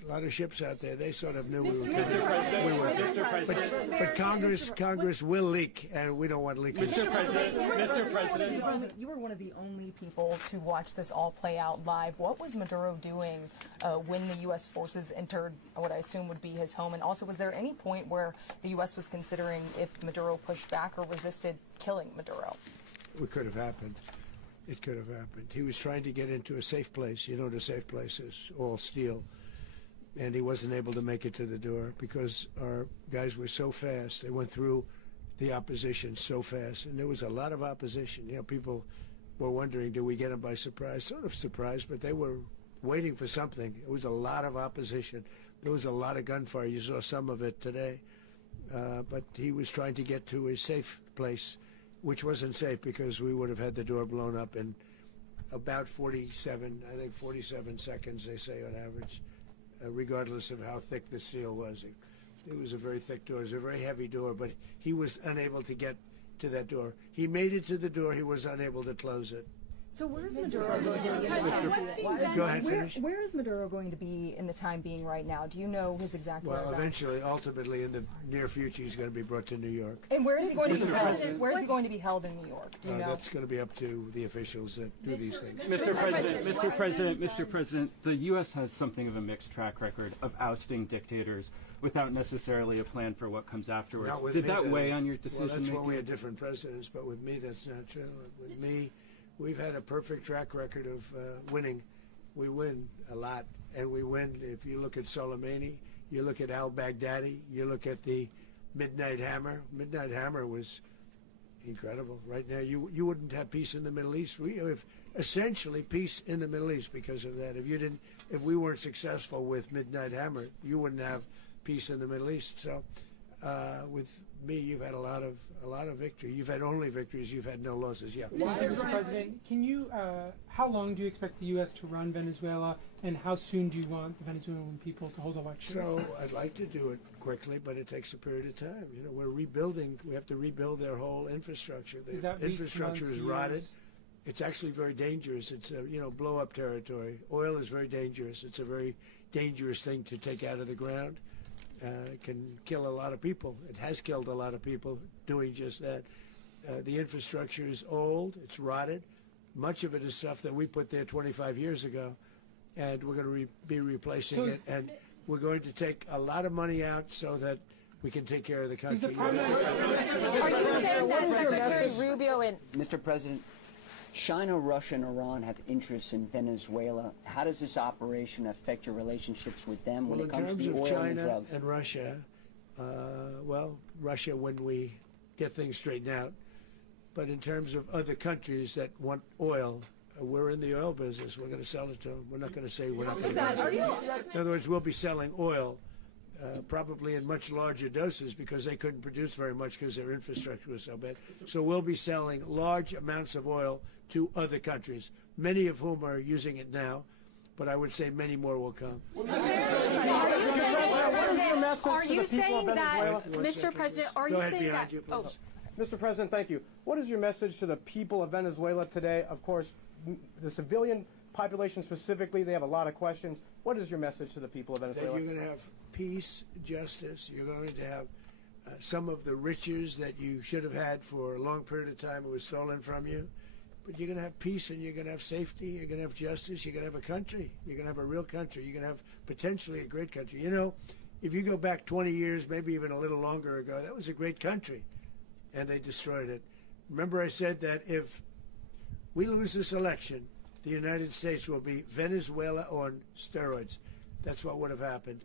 A lot of ships out there, they sort of knew we were coming. But Congress will leak, and we don't want leakage. Mr. President, you were one of the only people to watch this all play out live. What was Maduro doing when the U.S. forces entered what I assume would be his home? And also, was there any point where the U.S. was considering if Maduro pushed back or resisted killing Maduro? It could have happened. It could have happened. He was trying to get into a safe place. You know what a safe place is, all steel. And he wasn't able to make it to the door because our guys were so fast. They went through the opposition so fast. And there was a lot of opposition. You know, people were wondering, do we get them by surprise? Sort of surprised, but they were waiting for something. It was a lot of opposition. There was a lot of gunfire. You saw some of it today. But he was trying to get to a safe place, which wasn't safe because we would have had the door blown up in about 47 seconds, they say on average, regardless of how thick the steel was. It was a very thick door. It was a very heavy door, but he was unable to get to that door. He made it to the door. He was unable to close it. So where is Maduro going to be? Go ahead, finish. Where is Maduro going to be in the time being right now? Do you know his exact Well, whereabouts? eventually, ultimately, in the near future, he's going to be brought to New York. And where is he going to be held? Where is he going to be held in New York? Do you know? That's going to be up to the officials that do these things. Mr. President, the U.S. has something of a mixed track record of ousting dictators without necessarily a plan for what comes afterwards. Did that weigh on your decision Well, that's making? why we had different presidents, but with me, that's not true. With me, we've had a perfect track record of winning. We win a lot, and we win. If you look at Soleimani, you look at al-Baghdadi, you look at the Midnight Hammer. Midnight Hammer was incredible. Right now, you wouldn't have peace in the Middle East. We have essentially peace in the Middle East because of that. If we weren't successful with Midnight Hammer, you wouldn't have peace in the Middle East. So, with me, you've had a lot of victory. You've had only victories. You've had no losses. Yeah. Mr. President, can you? How long do you expect the U.S. to run Venezuela, and how soon do you want the Venezuelan people to hold elections? So I'd like to do it quickly, but it takes a period of time. You know, we're rebuilding. We have to rebuild their whole infrastructure. The infrastructure is rotted. it's actually very dangerous. It's a, blow-up territory. Oil is very dangerous. It's a very dangerous thing to take out of the ground. It can kill a lot of people. It has killed a lot of people doing just that. The infrastructure is old. It's rotted. Much of it is stuff that we put there 25 years ago, and we're going to be replacing it. And we're going to take a lot of money out so that we can take care of the country. Are you saying that Secretary Rubio and Mr. President, China, Russia, and Iran have interests in Venezuela. How does this operation affect your relationships with them when it comes to the oil and drugs? In terms of China and Russia, Russia when we get things straightened out. But in terms of other countries that want oil, we're in the oil business. We're going to sell it to them. We're not going to say we're not going to. In other words, we'll be selling oil probably in much larger doses because they couldn't produce very much because their infrastructure was so bad. So we'll be selling large amounts of oil to other countries, many of whom are using it now, but I would say many more will come. Are you saying that, Mr. President, are you saying that? Mr. President, thank you. What is your message to the people of Venezuela today? Of course, the civilian population specifically, they have a lot of questions. What is your message to the people of Venezuela? That you're going to have peace, justice. You're going to have some of the riches that you should have had for a long period of time. It was stolen from you. But you're going to have peace and you're going to have safety. You're going to have justice. You're going to have a country. You're going to have a real country. You're going to have potentially a great country. You know, if you go back 20 years, maybe even a little longer ago, that was a great country. And they destroyed it. Remember I said that if we lose this election, the United States will be Venezuela on steroids. That's what would have happened.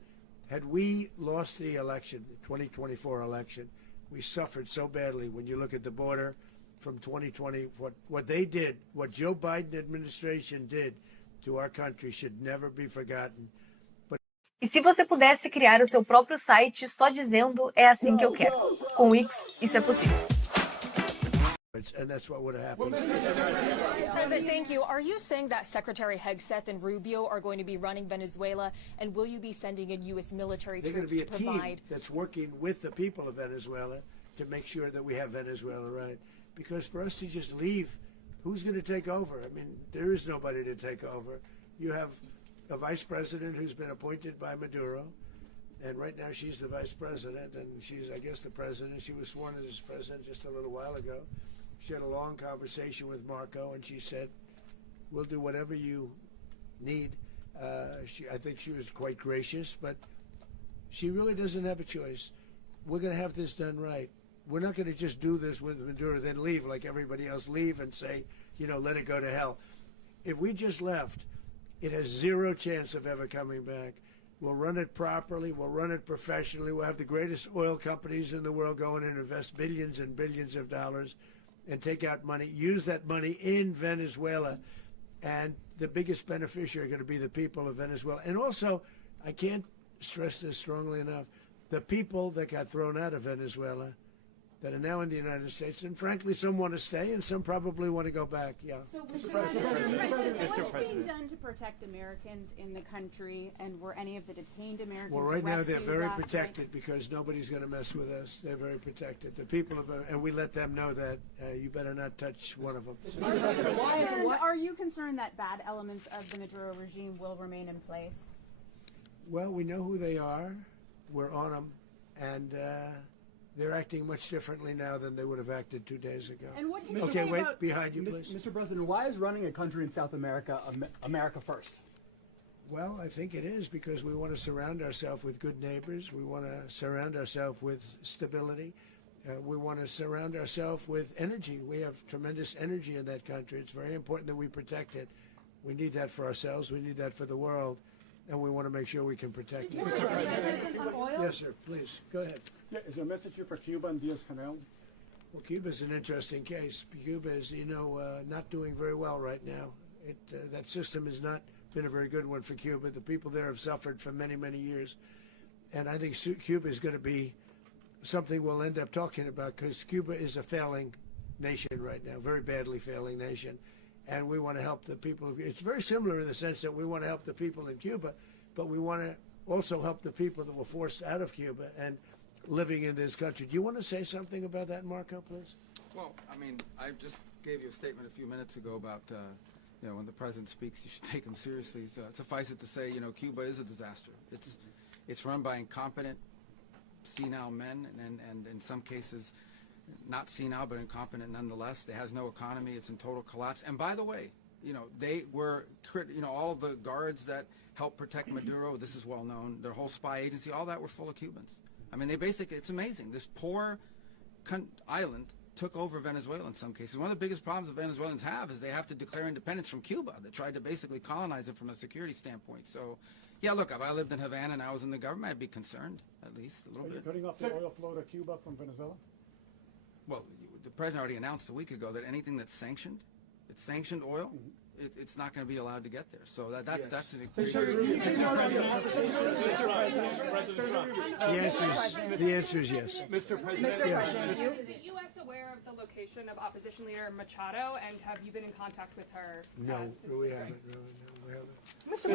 Had we lost the election, the 2024 election, we suffered so badly. When you look at the border from 2020, what they did, what Joe Biden administration did to our country should never be forgotten. E se você pudesse criar o seu próprio site só dizendo é assim que eu quero? Com o X, isso é possível. And that's what would have happened. President, thank you. Are you saying that Secretary Hegseth and Rubio are going to be running Venezuela, and will you be sending in U.S. military troops to provide? They're going to be a team that's working with the people of Venezuela to make sure that we have Venezuela right. Because for us to just leave, who's going to take over? I mean, there is nobody to take over. You have a vice president who's been appointed by Maduro, and right now she's the vice president, and she's, I guess, the president. She was sworn as president just a little while ago. She had a long conversation with Marco, and she said, we'll do whatever you need. I think she was quite gracious, but she really doesn't have a choice. We're going to have this done right. We're not going to just do this with Maduro, then leave like everybody else, leave and say, let it go to hell. If we just left, it has zero chance of ever coming back. We'll run it properly. We'll run it professionally. We'll have the greatest oil companies in the world go in and invest billions and billions of dollars and take out money, use that money in Venezuela. And the biggest beneficiary are going to be the people of Venezuela. And also, I can't stress this strongly enough, the people that got thrown out of Venezuela that are now in the United States, and frankly, some want to stay and some probably want to go back. Yeah. So, Mr. President, what's being done to protect Americans in the country, and were any of the detained Americans Well, right now they're very last protected night? because nobody's going to mess with us. They're very protected. The people of, and we let them know that you better not touch one of them. Are you concerned that bad elements of the Maduro regime will remain in place? Well, we know who they are. We're on them, and they're acting much differently now than they would have acted 2 days ago. And what can okay, wait, behind you, please. Mr. President, why is running a country in South America America first? Well, I think it is because we want to surround ourselves with good neighbors. We want to surround ourselves with stability. We want to surround ourselves with energy. We have tremendous energy in that country. It's very important that we protect it. We need that for ourselves. We need that for the world. And we want to make sure we can protect it. Yes, sir. Please, go ahead. Yeah, is there a message here for Cuba and Diaz-Canel? Well, Cuba's an interesting case. Cuba is, not doing very well right now. That system has not been a very good one for Cuba. The people there have suffered for many, many years. And I think Cuba is going to be something we'll end up talking about because Cuba is a failing nation right now, very badly failing nation. And we want to help the people. It's very similar in the sense that we want to help the people in Cuba, but we want to also help the people that were forced out of Cuba and living in this country. Do you want to say something about that, Marco, please? Well, I mean, I just gave you a statement a few minutes ago about, you know, when the president speaks, you should take him seriously. So, suffice it to say, you know, Cuba is a disaster. It's run by incompetent, senile men, and in some cases, not senile, but incompetent nonetheless. It has no economy. It's in total collapse. And by the way, you know, they were, you know, all of the guards that helped protect Maduro, this is well known, their whole spy agency, all that were full of Cubans. I mean, they basically, it's amazing. This poor island took over Venezuela in some cases. One of the biggest problems that Venezuelans have is they have to declare independence from Cuba. They tried to basically colonize it from a security standpoint. So, yeah, look, if I lived in Havana and I was in the government, I'd be concerned, at least a little bit. Are you cutting off the oil flow to Cuba from Venezuela? Well, the president already announced a week ago that anything that's sanctioned, it's sanctioned oil, it's not going to be allowed to get there. So that's an The answer is yes. Mr. President, Is the U.S. aware of the location of opposition leader Machado, and have you been in contact with her? No, we haven't. No, we haven't. Mr.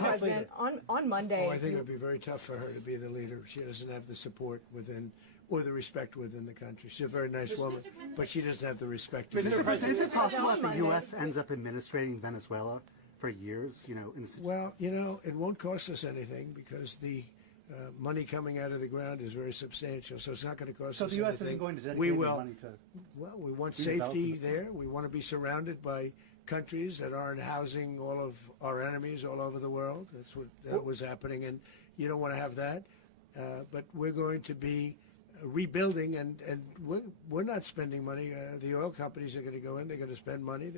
President, on Monday. I think it would be very tough for her to be the leader. She doesn't have the support within or the respect within the country. She's a very nice woman, but she doesn't have the respect. Mr. President, is it possible that the U.S. ends up administrating Venezuela for years? You know, well, you know, it won't cost us anything because the money coming out of the ground is very substantial, so it's not going to cost us anything. So the U.S. isn't going to dedicate any money to... Well, we want safety there. We want to be surrounded by countries that aren't housing all of our enemies all over the world. That's what was happening, and you don't want to have that. But we're going to be rebuilding, and we're not spending money. The oil companies are going to go in. They're going to spend money.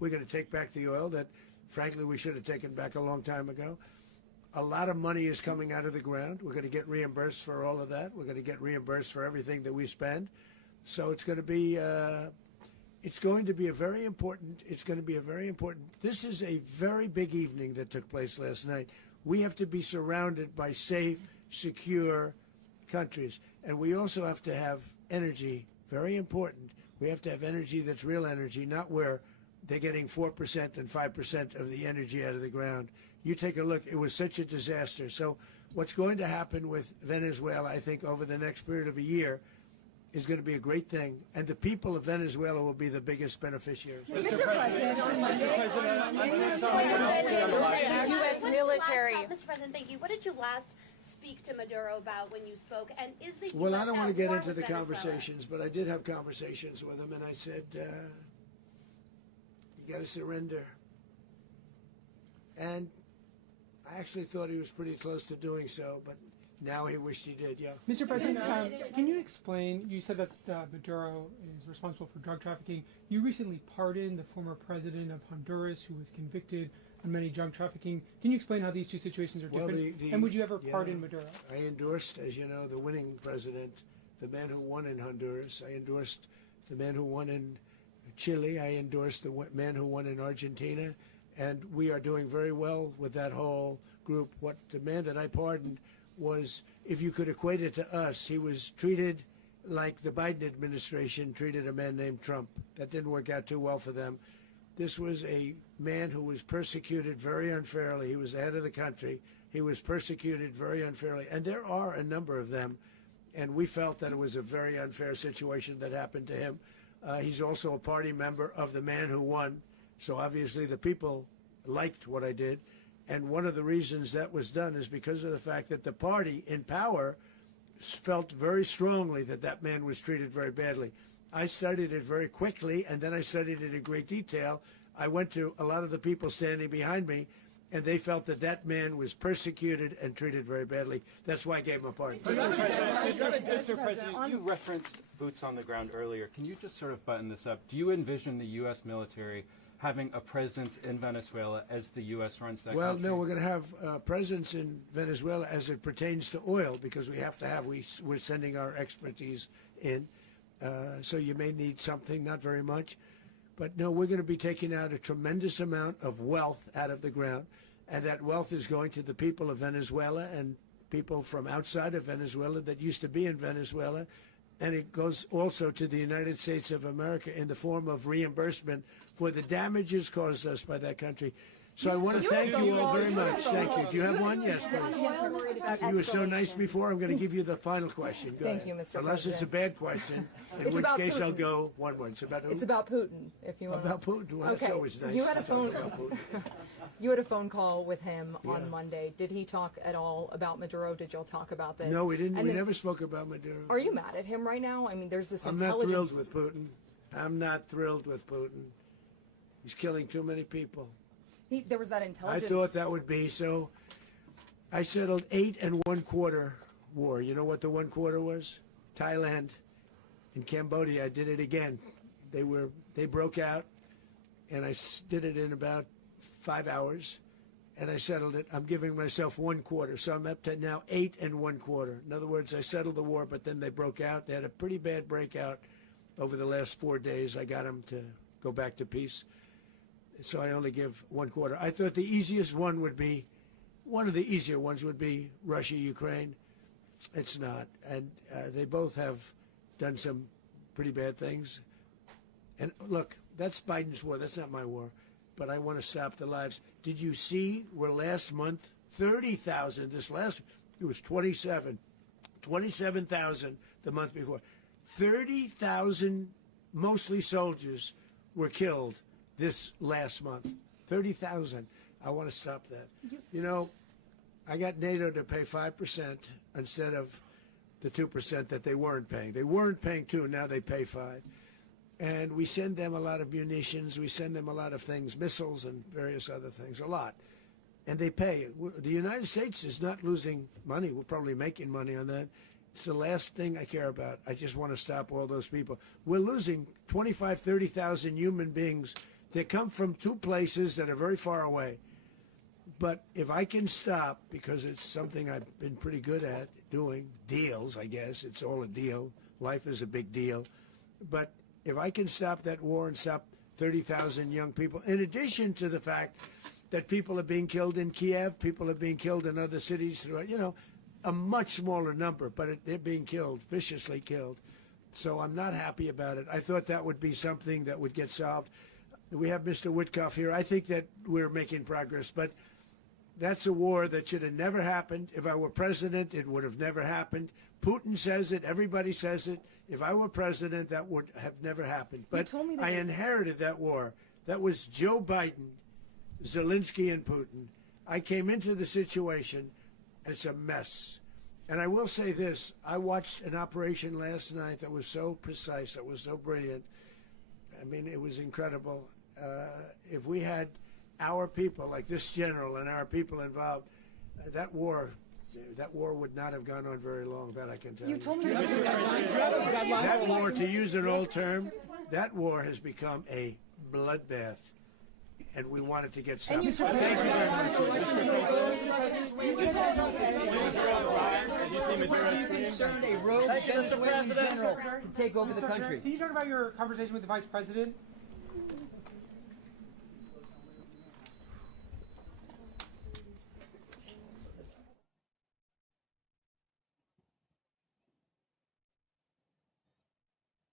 We're going to take back the oil that, frankly, we should have taken back a long time ago. A lot of money is coming out of the ground. We're going to get reimbursed for all of that. We're going to get reimbursed for everything that we spend. So it's going to be a very important. This is a very big evening that took place last night. We have to be surrounded by safe, secure countries, and we also have to have energy. Very important. We have to have energy that's real energy, not where they're getting 4% and 5% of the energy out of the ground. You take a look, it was such a disaster. So what's going to happen with Venezuela, I think, over the next period of a year is going to be a great thing. And the people of Venezuela will be the biggest beneficiaries. Mr. President, on Monday, U.S. military. Mr. President, thank you. What did you last speak to Maduro about when you spoke? And is the U.S. Well, I don't want to get into the Venezuela? conversations, but I did have conversations with him, and I said, you got to surrender. And I actually thought he was pretty close to doing so, but now he wished he did, yeah. Mr. President, can you explain, you said that Maduro is responsible for drug trafficking. You recently pardoned the former president of Honduras who was convicted on many drug trafficking. Can you explain how these two situations are different? And would you ever pardon Maduro? I endorsed, as you know, the winning president, the man who won in Honduras. I endorsed the man who won in Chile. I endorsed the man who won in Argentina. And we are doing very well with that whole group. What the man that I pardoned was, if you could equate it to us, he was treated like the Biden administration treated a man named Trump. That didn't work out too well for them. This was a man who was persecuted very unfairly. He was the head of the country. He was persecuted very unfairly. And there are a number of them. And we felt that it was a very unfair situation that happened to him. He's also a party member of the man who won. So obviously the people liked what I did. And one of the reasons that was done is because of the fact that the party in power felt very strongly that that man was treated very badly. I studied it very quickly, and then I studied it in great detail. I went to a lot of the people standing behind me, and they felt that that man was persecuted and treated very badly. That's why I gave him a pardon. Mr. President, you referenced boots on the ground earlier. Can you just sort of button this up? Do you envision the U.S. military having a presence in Venezuela as the U.S. runs that country? Well, no, we're going to have a presence in Venezuela as it pertains to oil, because we have to have, we're sending our expertise in. So you may need something, not very much. But no, we're going to be taking out a tremendous amount of wealth out of the ground. And that wealth is going to the people of Venezuela and people from outside of Venezuela that used to be in Venezuela. And it goes also to the United States of America in the form of reimbursement for the damages caused us by that country. So I want to thank you all very much. Thank you. Do you have one? Yes, please. You were so nice before. I'm going to give you the final question. Go Thank ahead. you, Mr. Unless it's a bad question, in It's which about case I'll Putin. go one word. It's about who? It's about Putin, if you want. About Putin. Well, Okay. that's always nice. You had a to talk phone. about Putin. You had a phone call with him Yeah. on Monday. Did he talk at all about Maduro? Did y'all talk about this? No, we didn't. And We then- never spoke about Maduro. Are you mad at him right now? I mean, there's this I'm not intelligence. thrilled with Putin. I'm not thrilled with Putin. He's killing too many people. There was that I intelligence. thought that would be so. I settled 8 1/4 war. You know what the 1/4 was? Thailand and Cambodia. I did it again. They broke out, and I did it in about 5 hours, and I settled it. I'm giving myself 1/4, so I'm up to now 8 1/4. In other words, I settled the war, but then they broke out. They had a pretty bad breakout over the last 4 days. I got them to go back to peace. So I only give 1/4. I thought the easiest one would be, one of the easier ones would be Russia, Ukraine. It's not. And they both have done some pretty bad things. And look, that's Biden's war. That's not my war. But I want to stop the lives. Did you see where last month, 30,000, it was 27,000 the month before. 30,000, mostly soldiers, were killed this last month. 30,000. I want to stop that. You know, I got NATO to pay 5% instead of the 2% that they weren't paying. They weren't paying 2, now they pay 5. And we send them a lot of munitions, we send them a lot of things, missiles and various other things, a lot. And they pay. The United States is not losing money. We're probably making money on that. It's the last thing I care about. I just want to stop all those people. We're losing 25, 30,000 human beings. They come from 2 places that are very far away. But if I can stop, because it's something I've been pretty good at doing, deals, I guess. It's all a deal. Life is a big deal. But if I can stop that war and stop 30,000 young people, in addition to the fact that people are being killed in Kiev, people are being killed in other cities throughout, you know, a much smaller number, but they're being killed, viciously killed. So I'm not happy about it. I thought that would be something that would get solved. We have Mr. Witkoff here. I think that we're making progress, but that's a war that should have never happened. If I were president, it would have never happened. Putin says it. Everybody says it. If I were president, that would have never happened. But I inherited that war. That was Joe Biden, Zelensky, and Putin. I came into the situation. It's a mess. And I will say this. I watched an operation last night that was so precise, that was so brilliant. I mean, it was incredible. If we had our people, like this general, and our people involved, that war would not have gone on very long, that I can tell you. You told me that war, to use an old term, that war has become a bloodbath, and we want it to get stopped. Thank you very much. Are you concerned a rogue Venezuelan general can take over the country? Can you talk about your conversation with the Vice President?